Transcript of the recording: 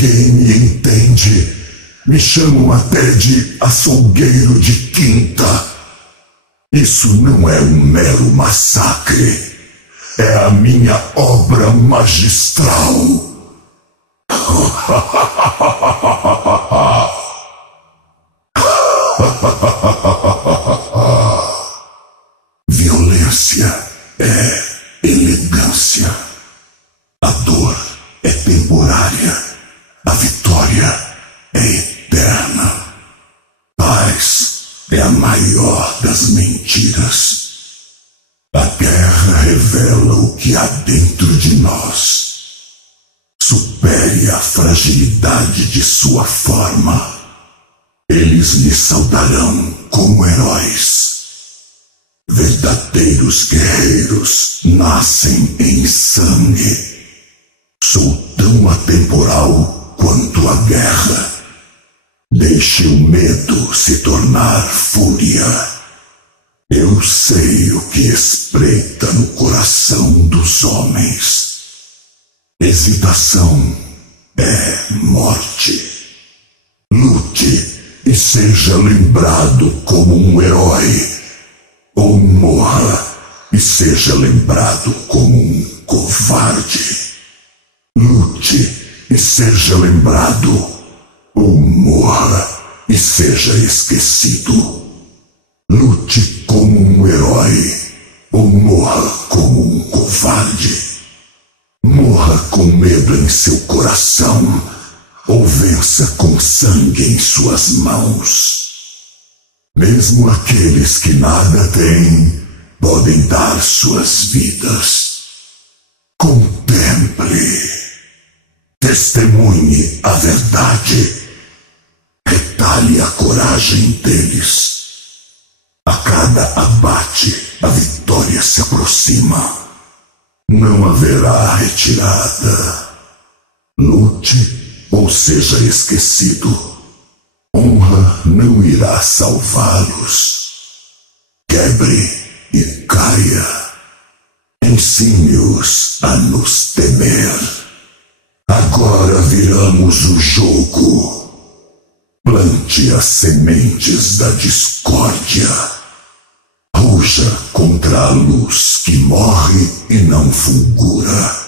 Ninguém me entende. Me chamam até de açougueiro de quinta. Isso não é um mero massacre. É a minha obra magistral. Violência é elegância. A dor é temporária. A vitória é eterna. Paz é a maior das mentiras. A guerra revela o que há dentro de nós. Supere a fragilidade de sua forma. Eles lhe saudarão como heróis. Verdadeiros guerreiros nascem em sangue. Sou tão atemporal quanto a guerra. Deixe o medo se tornar fúria. Eu sei o que espreita no coração dos homens. Hesitação é morte. Lute e seja lembrado como um herói. Ou morra e seja lembrado como um covarde. Lute e seja lembrado. Ou morra e seja esquecido. Lute como um herói. Ou morra como um covarde. Morra com medo em seu coração, ou vença com sangue em suas mãos. Mesmo aqueles que nada têm podem dar suas vidas. Contemple. Testemunhe a verdade. Retalhe a coragem deles. A cada abate, a vitória se aproxima. Não haverá retirada. Lute ou seja esquecido. Honra não irá salvá-los. Quebre e caia. Ensine-os a nos temer. Agora viramos o jogo. Plante as sementes da discórdia. Ruja contra a luz que morre e não fulgura.